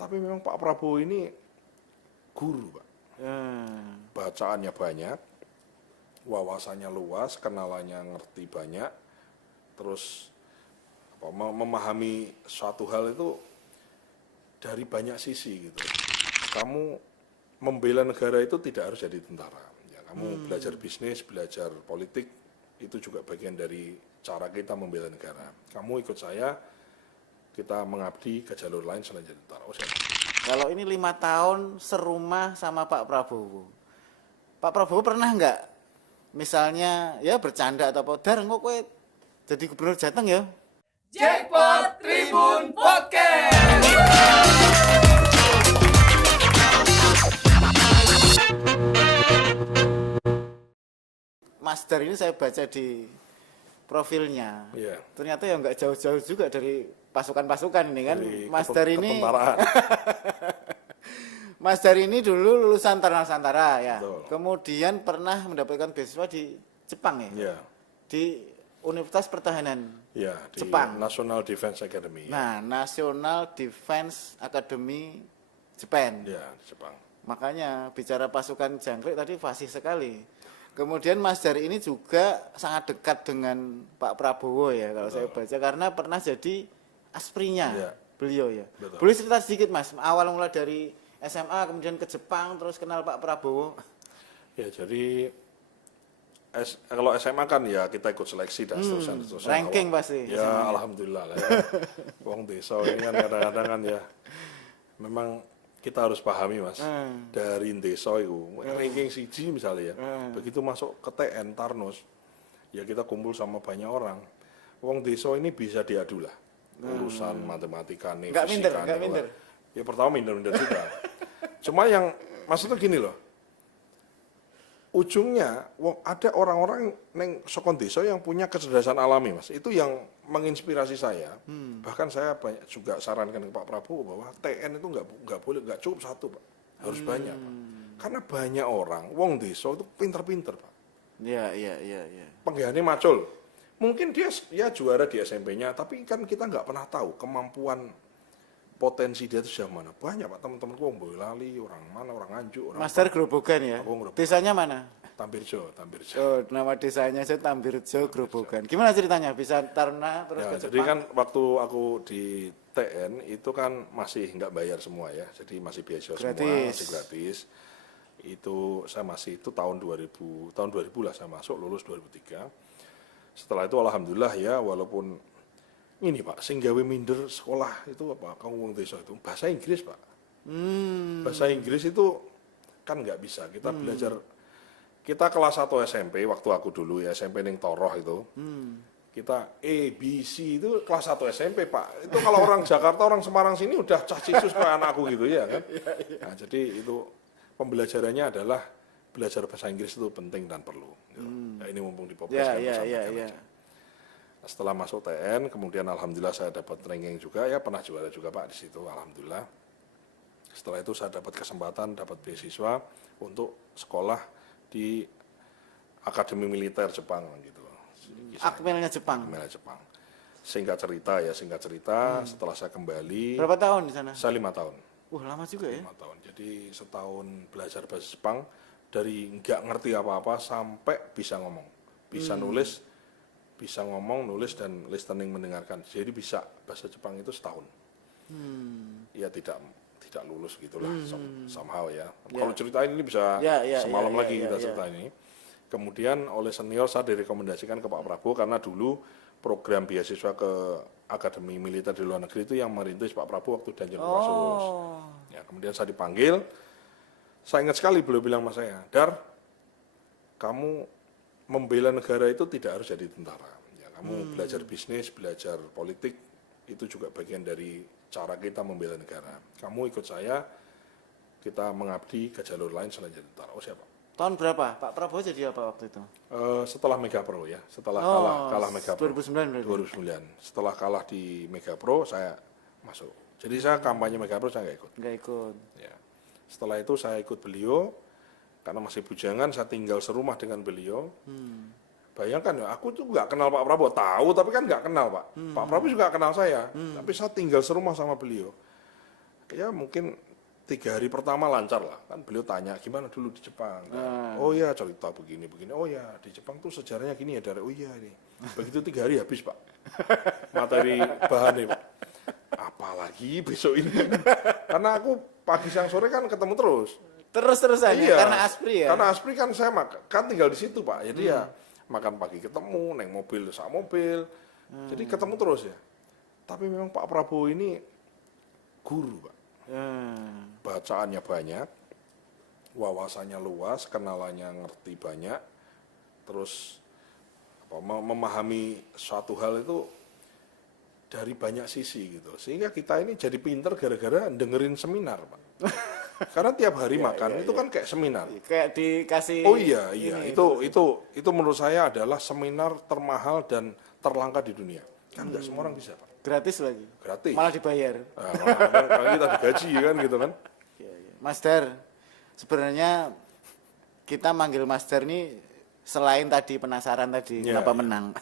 Tapi memang Pak Prabowo ini guru, Pak. Bacaannya banyak, wawasannya luas, kenalannya ngerti banyak, terus memahami suatu hal itu dari banyak sisi gitu. Kamu membela negara itu tidak harus jadi tentara. Ya, kamu belajar bisnis, belajar politik, itu juga bagian dari cara kita membela negara. Kamu ikut saya, kita mengabdi ke jalur lain selain jadi tentara. Kalau ini 5 tahun serumah sama Pak Prabowo. Pak Prabowo pernah nggak misalnya ya bercanda atau apa, Dar kok kowe jadi gubernur Jateng ya? Jackpot Tribun Podcast. Mas Dar ini saya baca di profilnya. Iya. Ternyata ya nggak jauh-jauh juga dari pasukan-pasukan ini kan. Dari Mas Dar ini ketentaraan. Mas Dar ini dulu lulusan Taruna Nusantara ya. Betul. Kemudian pernah mendapatkan beasiswa di Jepang ya. Iya. Di Universitas Pertahanan Ya, di Jepang. National Defense Academy. Nah, National Defense Academy Japan. Ya, di Jepang. Makanya bicara pasukan jangkrik tadi fasih sekali. Kemudian Mas Dar ini juga sangat dekat dengan Pak Prabowo ya kalau saya baca, karena pernah jadi asprinya Ya. beliau ya. Betul. Boleh cerita sedikit Mas, awal mulai dari SMA kemudian ke Jepang terus kenal Pak Prabowo. Ya, jadi kalau SMA kan ya kita ikut seleksi dan seterusnya. Ranking Kalau- pasti Ya, SMA. alhamdulillah lah ya. Wong desa ini kan kadang-kadang kan ya memang kita harus pahami Mas. Dari desa itu ranking siji misalnya ya. Begitu masuk ke TN Tarnus, ya kita kumpul sama banyak orang. Wong desa ini bisa diadu lah. Urusan matematika nih, Nggak minder, fisika nggak nih, minder. Ya pertama minder-minder juga. Cuma yang maksudnya gini loh. Ujungnya ada orang-orang neng sokon desa yang punya kecerdasan alami Mas. Itu yang menginspirasi saya. Bahkan saya banyak juga sarankan ke Pak Prabowo bahwa TN itu nggak boleh, nggak cukup satu Pak. Harus banyak Pak. Karena banyak orang wong desa itu pinter-pinter Pak. Iya. Penggaweane macul. Mungkin dia ya juara di SMP-nya, tapi kan kita nggak pernah tahu kemampuan potensi dia itu sejauh mana. Banyak Pak teman-temanku wong Boyolali, orang mana, orang Nganjuk, orang Mas Dar Grobogan ya. Aku Grobogan. Desanya mana? Tambirjo. Oh, nama desanya saya Tambirjo Grobogan. Gimana ceritanya bisa Taruna terus Ya, ke jadi Jepang? kan waktu aku di TN itu kan masih nggak bayar semua ya, jadi masih beasiswa semua, Gratis. masih gratis. Itu saya masih itu tahun 2000 lah saya masuk, lulus 2003. Setelah itu alhamdulillah ya, walaupun ini Pak, sing gawe minder sekolah itu apa? Kamu wong desa itu bahasa Inggris Pak. Bahasa Inggris itu kan nggak bisa kita belajar. Kita kelas 1 SMP waktu aku dulu ya SMP ning Toroh itu. Kita ABC itu kelas 1 SMP Pak. Itu kalau orang Jakarta, orang Semarang sini udah cah cisus kayak anakku gitu ya kan. Nah, jadi itu pembelajarannya adalah belajar bahasa Inggris itu penting dan perlu. Gitu. Nah, ini mumpung di podcast kan sampaikan aja. Nah, setelah masuk TN, kemudian alhamdulillah saya dapat ranking juga ya, pernah juara juga Pak di situ, alhamdulillah. Setelah itu saya dapat kesempatan, dapat beasiswa untuk sekolah di Akademi Militer Jepang gitu. Akmelnya Jepang. Akmelnya Jepang. Singkat cerita, setelah saya kembali, Berapa tahun di sana? saya 5 tahun. Wah, lama juga ya. 5 tahun. Jadi setahun belajar bahasa Jepang, dari nggak ngerti apa-apa sampai bisa ngomong, bisa nulis, bisa ngomong, nulis dan listening mendengarkan. Jadi bisa bahasa Jepang itu setahun. Ya tidak lulus gitulah, somehow ya. Kalau ceritain ini bisa semalam lagi kita ceritain ini. Kemudian oleh senior saya direkomendasikan ke Pak Prabowo karena dulu program beasiswa ke Akademi Militer di luar negeri itu yang merintis Pak Prabowo waktu Danjen Kopassus. Ya, kemudian saya dipanggil. Saya ingat sekali beliau bilang sama saya, Dar, kamu membela negara itu tidak harus jadi tentara. Ya, kamu belajar bisnis, belajar politik, itu juga bagian dari cara kita membela negara. Kamu ikut saya, kita mengabdi ke jalur lain selain jadi tentara. Oh siapa? Tahun berapa? Pak Prabowo jadi apa waktu itu? Setelah Mega Pro ya, setelah kalah Mega Pro. 2009 berarti. 2009. Setelah kalah di Mega Pro, saya masuk. Jadi saya kampanye Mega Pro saya nggak ikut. Nggak ikut. Ya. Setelah itu saya ikut beliau, karena masih bujangan, saya tinggal serumah dengan beliau. Bayangkan ya, aku tuh nggak kenal Pak Prabowo, tahu tapi kan nggak kenal Pak. Pak Prabowo juga kenal saya, tapi saya tinggal serumah sama beliau. ya mungkin 3 hari pertama lancar lah, kan beliau tanya gimana dulu di Jepang. Oh ya cerita begini, oh ya di Jepang tuh sejarahnya gini ya dari, oh iya nih. Begitu 3 hari habis Pak, materi bahannya Pak. Apalagi besok ini, karena aku pagi siang sore kan ketemu terus. Terus-terusan ya, Iya, karena Aspri ya. Karena Aspri kan saya kan tinggal di situ Pak, jadi ya makan pagi ketemu, naik mobil sak mobil, jadi ketemu terus ya. Tapi memang Pak Prabowo ini guru Pak, bacaannya banyak, wawasannya luas, kenalannya ngerti banyak, terus memahami suatu hal itu dari banyak sisi gitu, sehingga kita ini jadi pinter gara-gara dengerin seminar Pak. Karena tiap hari makan itu kan kayak seminar. Kayak dikasih. Oh iya, itu menurut saya adalah seminar termahal dan terlangka di dunia. Kan nggak semua orang bisa Pak. Gratis lagi. Gratis. Malah dibayar. Kalau kita digaji kan gitu kan. Mas Dar, sebenarnya kita manggil Mas Dar ini selain tadi penasaran tadi kenapa menang,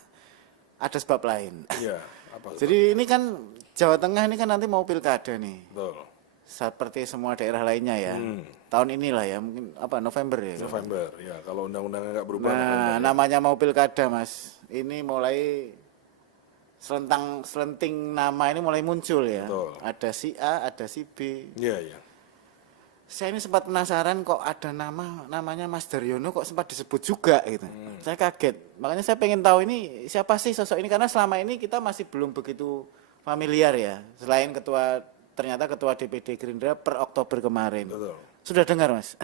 ada sebab lain. Iya. Apa? Jadi ini kan Jawa Tengah ini kan nanti mau pilkada nih. Betul. Seperti semua daerah lainnya ya. Tahun inilah ya, mungkin November ya. November, ya kalau undang-undangnya nggak berubah. Nah, namanya mau pilkada Mas. Ini mulai selenting nama ini mulai muncul ya. Betul. Ada si A, ada si B. Iya, iya. Saya ini sempat penasaran kok ada namanya Mas Daryono kok sempat disebut juga gitu. Saya kaget. Makanya saya pengen tahu ini siapa sih sosok ini, karena selama ini kita masih belum begitu familiar ya. Selain ternyata ketua DPD Gerindra per Oktober kemarin. Betul. Sudah dengar Mas?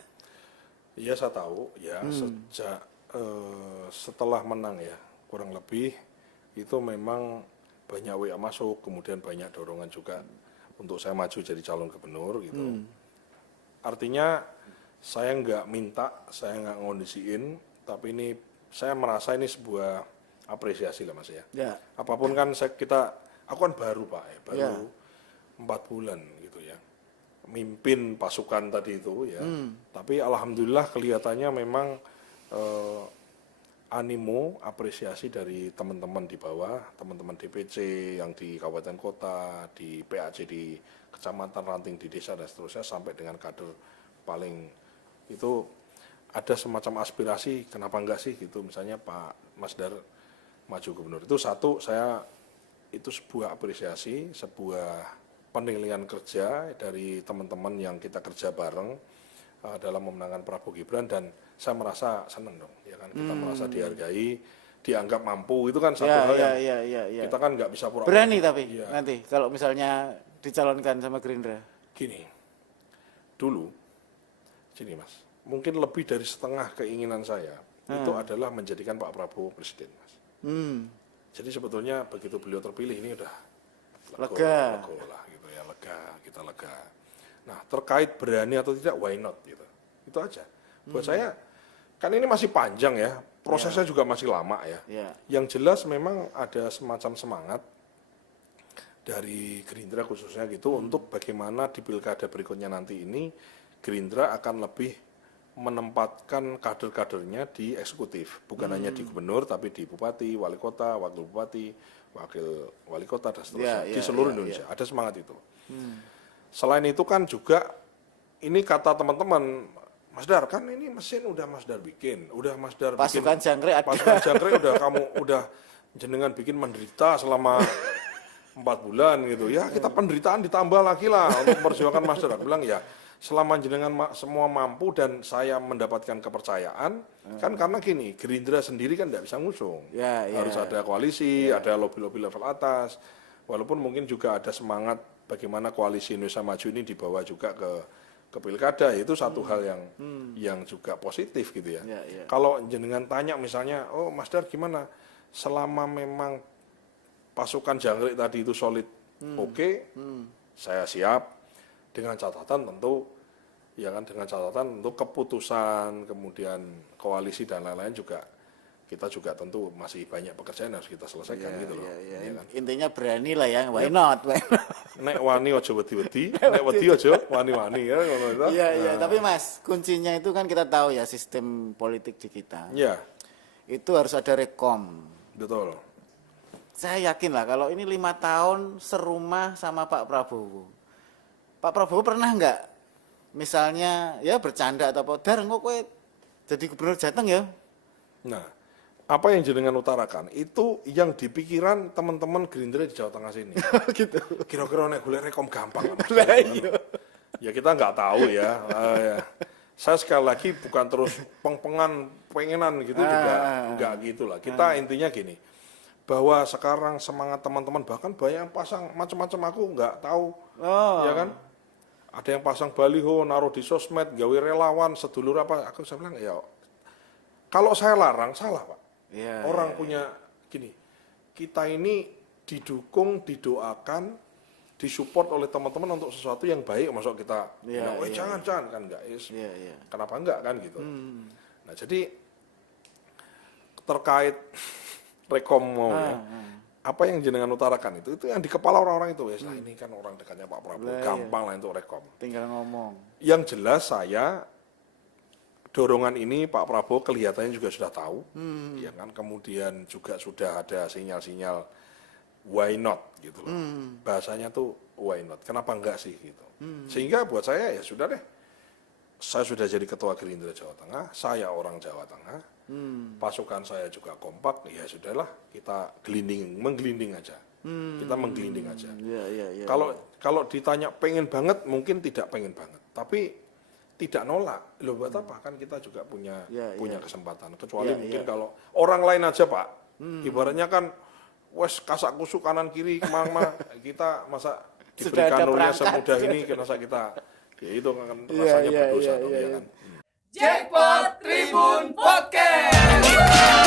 Iya saya tahu ya, sejak setelah menang ya, kurang lebih itu memang banyak WA masuk, kemudian banyak dorongan juga untuk saya maju jadi calon gubernur gitu. Artinya saya nggak minta, saya nggak ngondisiin, tapi ini saya merasa ini sebuah apresiasi lah Mas ya. Ya. Apapun kan aku kan baru Pak ya, baru 4 bulan gitu ya, mimpin pasukan tadi itu ya. Tapi alhamdulillah kelihatannya memang animo, apresiasi dari teman-teman di bawah, teman-teman DPC yang di kabupaten kota, di PAC di kecamatan, ranting di desa dan seterusnya, sampai dengan kader paling itu ada semacam aspirasi, kenapa enggak sih gitu, misalnya Pak Mas Dar maju gubernur. Itu satu, itu sebuah apresiasi, sebuah penilaian kerja dari teman-teman yang kita kerja bareng dalam memenangkan Prabowo Gibran, dan saya merasa senang dong, ya kan, kita merasa dihargai, dianggap mampu, itu kan satu hal yang kita kan nggak bisa pura-pura. Berani tapi nanti kalau misalnya dicalonkan sama Gerindra. Gini, dulu, sini Mas, mungkin lebih dari setengah keinginan saya itu adalah menjadikan Pak Prabowo presiden Mas. Jadi sebetulnya begitu beliau terpilih ini udah lega lah gitu ya, kita lega. Nah terkait berani atau tidak, why not gitu, itu aja. Buat saya kan ini masih panjang ya, prosesnya juga masih lama ya. Yang jelas memang ada semacam semangat dari Gerindra khususnya gitu untuk bagaimana di pilkada berikutnya nanti ini Gerindra akan lebih menempatkan kader-kadernya di eksekutif, bukan hanya di gubernur tapi di bupati, wali kota, wakil bupati, wakil wali kota dan seterusnya di seluruh Indonesia. Ada semangat itu. Selain itu kan juga ini kata teman-teman, Mas Dar kan ini mesin udah Mas Dar bikin, udah Mas Dar pasukan bikin, jangkrik ada. pasukan jangkrik udah jenengan bikin menderita selama 4 bulan gitu ya, kita penderitaan ditambah lagi lah untuk memperjuangkan Mas Dar. Bilang ya selama jenengan semua mampu dan saya mendapatkan kepercayaan, kan karena gini, Gerindra sendiri kan tidak bisa ngusung, harus ada koalisi, ada lobby-lobby level atas, walaupun mungkin juga ada semangat bagaimana koalisi Indonesia Maju ini dibawa juga ke pilkada, itu satu hal yang juga positif gitu ya. Kalau jenengan tanya misalnya, oh Mas Dar gimana, selama memang pasukan jangkrik tadi itu solid, oke, saya siap, dengan catatan tentu ya kan, dengan catatan untuk keputusan kemudian koalisi dan lain-lain juga kita juga tentu masih banyak pekerjaan yang harus kita selesaikan gitu loh. Ya kan? Intinya berani lah ya, why not? Nek wani ojo wedi-wedi, nek wedi ojo wani-wani ya ngono itu. Iya, tapi Mas, kuncinya itu kan kita tahu ya sistem politik di kita. Iya. Itu harus ada rekom. Betul. Saya yakin lah kalau ini 5 tahun serumah sama Pak Prabowo, Pak Prabowo pernah nggak misalnya ya bercanda atau apa, Dar kok kowe jadi gubernur Jateng ya? Nah, apa yang jenengan utarakan itu yang dipikiran teman-teman Gerindra di Jawa Tengah sini. Gitu. Kira-kira nek golek rekom gampang. Lah iya. Ya kita nggak tahu ya. Ya. Saya sekali lagi bukan terus pengenan gitu juga nggak gitulah. Kita intinya gini, bahwa sekarang semangat teman-teman bahkan banyak yang pasang macam-macam aku nggak tahu, ya kan? Ada yang pasang baliho, naruh di sosmed, gawe relawan, sedulur apa? Aku saya bilang ya, kalau saya larang salah Pak. Iya, Orang punya gini, kita ini didukung, didoakan, disupport oleh teman-teman untuk sesuatu yang baik, masuk kita bilang, jangan kan enggak, kenapa enggak kan gitu. Nah jadi terkait rekom mau ya, apa yang jenengan utarakan itu yang di kepala orang-orang itu, nah ini kan orang dekatnya Pak Prabowo, gampang lah untuk rekom. Tinggal ngomong. Yang jelas saya dorongan ini Pak Prabowo kelihatannya juga sudah tahu, ya kan, kemudian juga sudah ada sinyal-sinyal why not gitu loh. Bahasanya tuh why not, kenapa enggak sih gitu. Sehingga buat saya ya sudah deh, saya sudah jadi ketua Gerindra Jawa Tengah, saya orang Jawa Tengah, pasukan saya juga kompak, ya sudahlah kita menggelinding aja. Kita menggelinding aja. Kalau ditanya pengen banget, mungkin tidak pengen banget, tapi tidak nolak. Loh buat apa? Kan kita juga punya kesempatan. Kecuali mungkin kalau orang lain aja Pak, ibaratnya kan wes kasak kusuk kanan kiri kemana kita masa diberikan nurnya semudah ini, masa kita ya itu kan rasanya berdosa dong ya kan. Jackpot Tribun Podcast.